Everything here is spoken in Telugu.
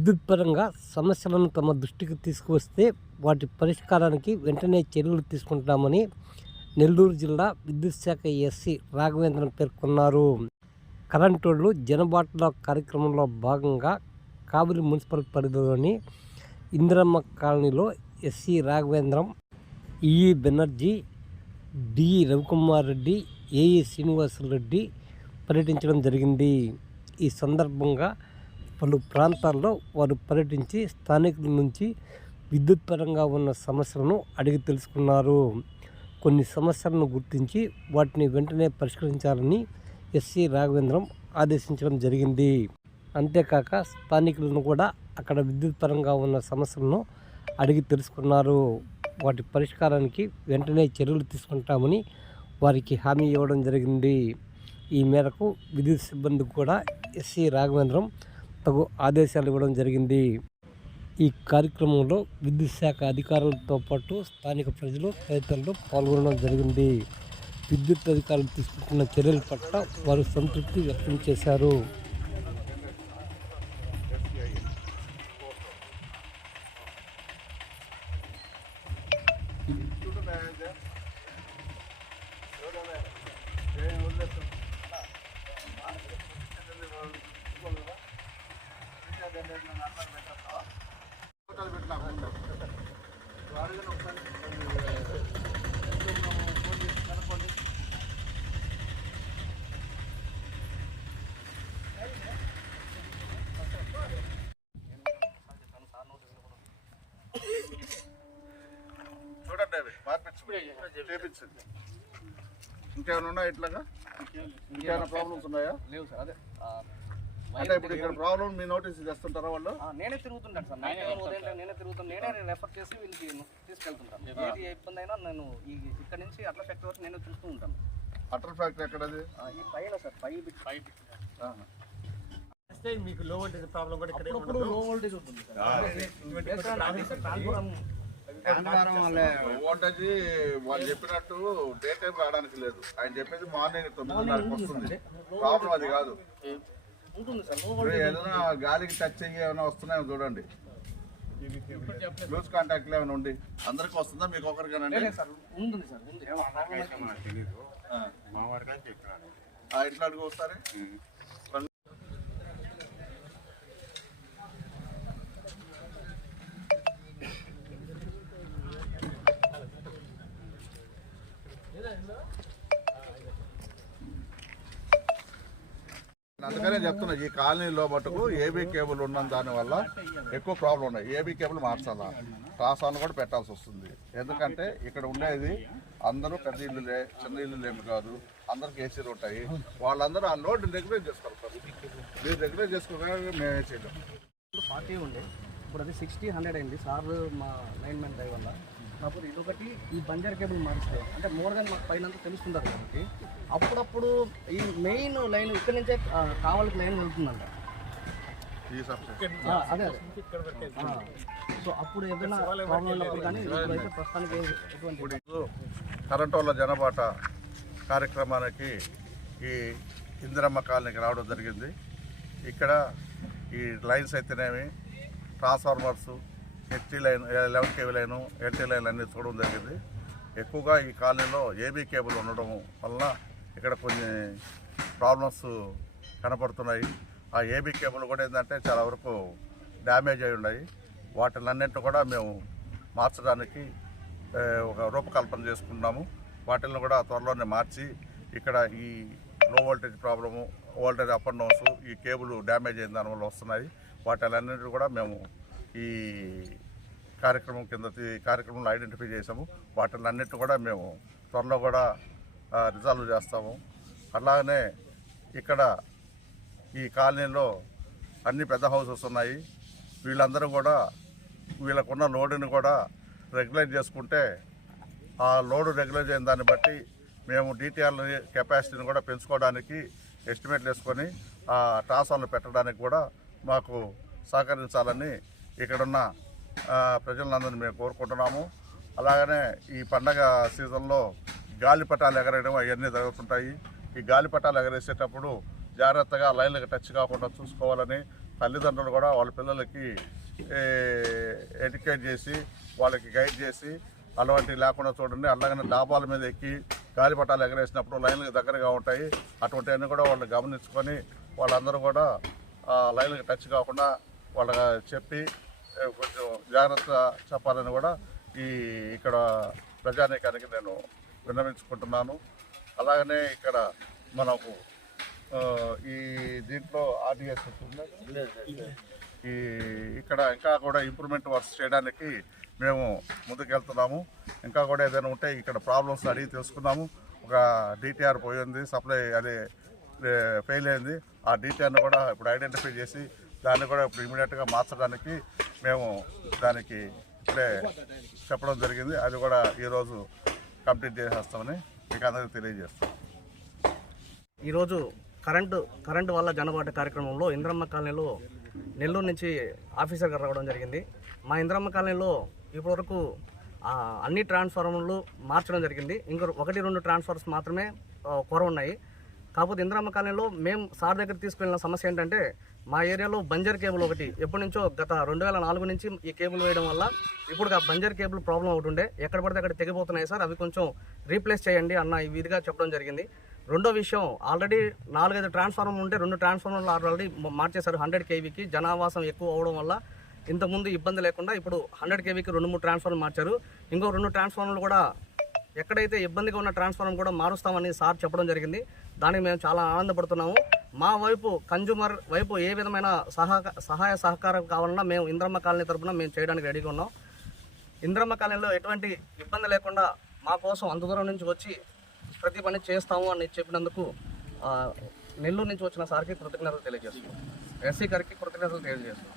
విద్యుత్ పరంగా సమస్యలను తమ దృష్టికి తీసుకువస్తే వాటి పరిష్కారానికి వెంటనే చర్యలు తీసుకుంటామని నెల్లూరు జిల్లా విద్యుత్ శాఖ ఎస్సీ రాఘవేంద్రన్ పేర్కొన్నారు. కరెంటోళ్ళు జనబాటల కార్యక్రమంలో భాగంగా కావిరి మున్సిపల్ పరిధిలోని ఇందిరమ్మ కాలనీలో SE Raghavendram EE Banerjee D Ravikumar Reddy AE Srinivasareddy పర్యటించడం జరిగింది. ఈ సందర్భంగా పలు ప్రాంతాల్లో వారు పర్యటించి స్థానికుల నుంచి విద్యుత్ పరంగా ఉన్న సమస్యలను అడిగి తెలుసుకున్నారు. కొన్ని సమస్యలను గుర్తించి వాటిని వెంటనే పరిష్కరించాలని ఎస్సీ రాఘవేంద్రం ఆదేశించడం జరిగింది. అంతేకాక స్థానికులను కూడా అక్కడ విద్యుత్ పరంగా ఉన్న సమస్యలను అడిగి తెలుసుకున్నారు. వాటి పరిష్కారానికి వెంటనే చర్యలు తీసుకుంటామని వారికి హామీ ఇవ్వడం జరిగింది. ఈ మేరకు విద్యుత్ సిబ్బందికి కూడా ఎస్సీ రాఘవేంద్రం తగు ఆదేశాలు ఇవ్వడం జరిగింది. ఈ కార్యక్రమంలో విద్యుత్ శాఖ అధికారులతో పాటు స్థానిక ప్రజలు తదితరులు పాల్గొనడం జరిగింది. విద్యుత్ అధికారులు తీసుకుంటున్న చర్యల పట్ల వారు సంతృప్తి వ్యక్తం చేశారు. చూడండి అవి మార్పించు చేపించండి. ఇంకేమైనా ఉన్నాయా ఇట్లాగా? ఇంకేమైనా ప్రాబ్లమ్స్ ఉన్నాయా? లేవు సార్ అదే. అంటే ఇప్పుడు ఇక్కడ ప్రాబ్లం మీ నోటీస్ చేస్తుంటారా వాళ్ళు? నేనే తిరుగుతుంటాను సార్. నైట్ ఉదయం నేనే తిరుగుతాను నేనే రెఫర్ చేసి వీళ్ళకి తీసుకెళ్తుంటాను. ఏది ఇబ్బంది అయినా నేను ఈ ఇక్కడ నుంచి అట్లా ఫ్యాక్టరీ వరకు నేనే చూస్తూ ఉంటాను. అటర్ ఫ్యాక్టరీ ఎక్కడది? ఆ, ఈ పైన సార్ పై బిట్ పై. మీకు లో వోల్టేజ్ ప్రాబ్లం కూడా ఇక్కడ లో వోల్టేజ్ ఉంటుంది సార్. వోల్టేజ్ వాళ్ళు. చెప్పినట్టు డే టైం రావడానికి లేదు. ఆయన చెప్పేది మార్నింగ్ తొమ్మిదిన్నరకు వస్తుంది. ప్రాబ్లం అది కాదు. ఏదైనా గాలికి టచ్ అయ్యి ఏమైనా వస్తున్నాయో చూడండి. లూజ్ కాంటాక్ట్ ఏమైనా ఉండి అందరికి వస్తుందా? మీకు సార్ ఉంటుంది సార్ ఇట్లా అడుగు వస్తారే అందుకనే చెప్తున్నా ఈ కాలనీలో మటుకు ఏబీ కేబుల్ ఉన్న దానివల్ల ఎక్కువ ప్రాబ్లం ఉన్నాయి. AB cable మార్చాలా? ట్రాన్స్ఫార్మర్ కూడా పెట్టాల్సి వస్తుంది. ఎందుకంటే ఇక్కడ ఉండేది అందరూ పెద్ద ఇల్లులే చిన్న ఇల్లులు ఏమి కాదు. అందరికి ఏసీలు ఉంటాయి. వాళ్ళందరూ ఆ లోడ్ రెగ్యులేట్ చేసుకోవాలి మీరు రెగ్యులేట్ చేసుకోగలిగి మేమే చేయడం ఇప్పుడు ఫార్టీ ఉండే. ఇప్పుడు అది సిక్స్టీ హండ్రెడ్ అయింది. సార్ మా లైన్ మ్యాన్ వల్ల కాకపోతే ఇదొకటి ఈ బంజర్ కేబుల్ మారిస్తే అంటే మోర్ దెన్ మాకు పైన తెలుస్తుంటారు కాబట్టి అప్పుడప్పుడు ఈ మెయిన్ లైన్ ఇక్కడ నుంచే కావాలకి లైన్ వెళ్తుందంట. అదే సో అప్పుడు ఏదైనా కరెంట్ వాళ్ళ జనబాట కార్యక్రమానికి ఈ ఇందిరమ్మ కాలనీకి రావడం జరిగింది. ఇక్కడ ఈ లైన్స్ అయితేనేమి transformers HT line eleven KV line LT line అన్నీ చూడడం జరిగింది. ఎక్కువగా ఈ కాలనీలో ఏబీ కేబుల్ ఉండడం వలన ఇక్కడ కొన్ని ప్రాబ్లమ్స్ కనపడుతున్నాయి. ఆ ఏబీ కేబుల్ కూడా ఏంటంటే చాలా వరకు డ్యామేజ్ అయి ఉన్నాయి. వాటిలన్నింటినీ కూడా మేము మార్చడానికి ఒక రూపకల్పన చేసుకున్నాము వాటిని కూడా త్వరలోనే మార్చి ఇక్కడ ఈ low voltage problem voltage up and downs ఈ కేబుల్ డ్యామేజ్ అయిన దానివల్ల వస్తున్నాయి. వాటిలన్నింటినీ కూడా మేము ఈ కార్యక్రమం కింద కార్యక్రమంలో ఐడెంటిఫై చేసాము వాటిని అన్నిటి కూడా మేము త్వరలో కూడా రిజాల్వ్ చేస్తాము. అలాగనే ఇక్కడ ఈ కాలనీలో అన్ని పెద్ద హౌసెస్ ఉన్నాయి. వీళ్ళందరూ కూడా వీళ్ళకున్న లోడుని కూడా రెగ్యులేట్ చేసుకుంటే ఆ లోడు రెగ్యులేట్ అయిన దాన్ని బట్టి మేము డిటిఆర్ కెపాసిటీని కూడా పెంచుకోవడానికి ఎస్టిమేట్లు వేసుకొని ఆ ట్రాన్స్ఫార్మర్ పెట్టడానికి కూడా మాకు సహకరించాలని ఇక్కడున్న ప్రజలందరినీ మేము కోరుకుంటున్నాము. అలాగనే ఈ పండగ సీజన్లో గాలిపటాలు ఎగరేయడం అవన్నీ జరుగుతుంటాయి. ఈ గాలిపటాలు ఎగరేసేటప్పుడు జాగ్రత్తగా లైన్లకు టచ్ కాకుండా చూసుకోవాలని తల్లిదండ్రులు కూడా వాళ్ళ పిల్లలకి ఎడ్యుకేట్ చేసి వాళ్ళకి గైడ్ చేసి అలవాటి లేకుండా చూడండి. అలాగనే డాబాల మీద ఎక్కి గాలిపటాలు ఎగరేసినప్పుడు లైన్లకు దగ్గరగా ఉంటాయి. అటువంటివన్నీ కూడా వాళ్ళు గమనించుకొని వాళ్ళందరూ కూడా లైన్లకు టచ్ కాకుండా వాళ్ళ చెప్పి కొంచెం జాగ్రత్త చెప్పాలని కూడా ఈ ఇక్కడ ప్రజానీకానికి నేను విన్నవించుకుంటున్నాను. అలాగనే ఇక్కడ మనకు ఈ దీంట్లో ఆర్డిఎస్ ఈ ఇక్కడ ఇంకా కూడా ఇంప్రూవ్మెంట్ వర్క్స్ చేయడానికి మేము ముందుకెళ్తున్నాము. ఇంకా కూడా ఏదైనా ఉంటే ఇక్కడ ప్రాబ్లమ్స్ అడిగి తెలుసుకున్నాము. ఒక డిటిఆర్ పోయింది సప్లై అది ఫెయిల్ అయింది. ఆ డిటిఆర్ని కూడా ఇప్పుడు ఐడెంటిఫై చేసి దాన్ని కూడా ఇప్పుడు ఇమీడియట్గా మార్చడానికి మేము దానికి ఇప్పుడే చెప్పడం జరిగింది. అది కూడా ఈరోజు కంప్లీట్ చేసేస్తామని మీకు అందరికీ తెలియజేస్తాం. ఈరోజు కరెంటు కరెంటు వల్ల జనబాట కార్యక్రమంలో ఇంద్రమ్మ కాలనీలో నెల్లూరు నుంచి ఆఫీసర్ గారు రావడం జరిగింది. మా ఇంద్రమ్మ కాలనీలో ఇప్పటివరకు అన్ని ట్రాన్స్ఫార్మర్లు మార్చడం జరిగింది. ఇంకా ఒకటి రెండు ట్రాన్స్ఫార్మర్స్ మాత్రమే కొర ఉన్నాయి కాకపోతే ఇంద్రమ్మ కాలనీలో మేము సార్ దగ్గర తీసుకెళ్ళిన సమస్య ఏంటంటే మా ఏరియాలో బంజర్ కేబుల్ ఒకటి ఎప్పటి నుంచో గత రెండు వేల నాలుగు నుంచి ఈ కేబుల్ వేయడం వల్ల ఇప్పుడు ఆ బంజర్ కేబుల్ ప్రాబ్లం ఒకటి ఉండే. ఎక్కడ పడితే అక్కడ తెగిపోతున్నాయి సార్ అవి కొంచెం రీప్లేస్ చేయండి అన్న ఈ విధిగా చెప్పడం జరిగింది. రెండో విషయం ఆల్రెడీ నాలుగైదు ట్రాన్స్ఫార్మర్ ఉంటే రెండు ట్రాన్స్ఫార్మర్లు ఆల్రెడీ మార్చేశారు హండ్రెడ్ కేవీకి. జనావాసం ఎక్కువ అవడం వల్ల ఇంతకుముందు ఇబ్బంది లేకుండా ఇప్పుడు హండ్రెడ్ కేవీకి రెండు మూడు ట్రాన్స్ఫార్మర్ మార్చారు. ఇంకో రెండు ట్రాన్స్ఫార్మర్లు కూడా ఎక్కడైతే ఇబ్బందిగా ఉన్న ట్రాన్స్ఫార్మర్ కూడా మారుస్తామని సార్ చెప్పడం జరిగింది. దానికి మేము చాలా ఆనందపడుతున్నాము. మా వైపు కన్జ్యూమర్ వైపు ఏ విధమైన సహక సహాయ సహకారం కావాలన్నా మేము ఇంద్రమ్మ కాలనీ తరపున మేము చేయడానికి రెడీగా ఉన్నాం. ఇంద్రమ్మ కాలనీలో ఎటువంటి ఇబ్బంది లేకుండా మా కోసం అంత దూరం నుంచి వచ్చి ప్రతి పని చేస్తాము అని చెప్పినందుకు నెల్లూరు నుంచి వచ్చిన సార్కి కృతజ్ఞతలు తెలియజేస్తున్నాం. ఎస్సీ గారికి కృతజ్ఞతలు తెలియజేస్తున్నాం.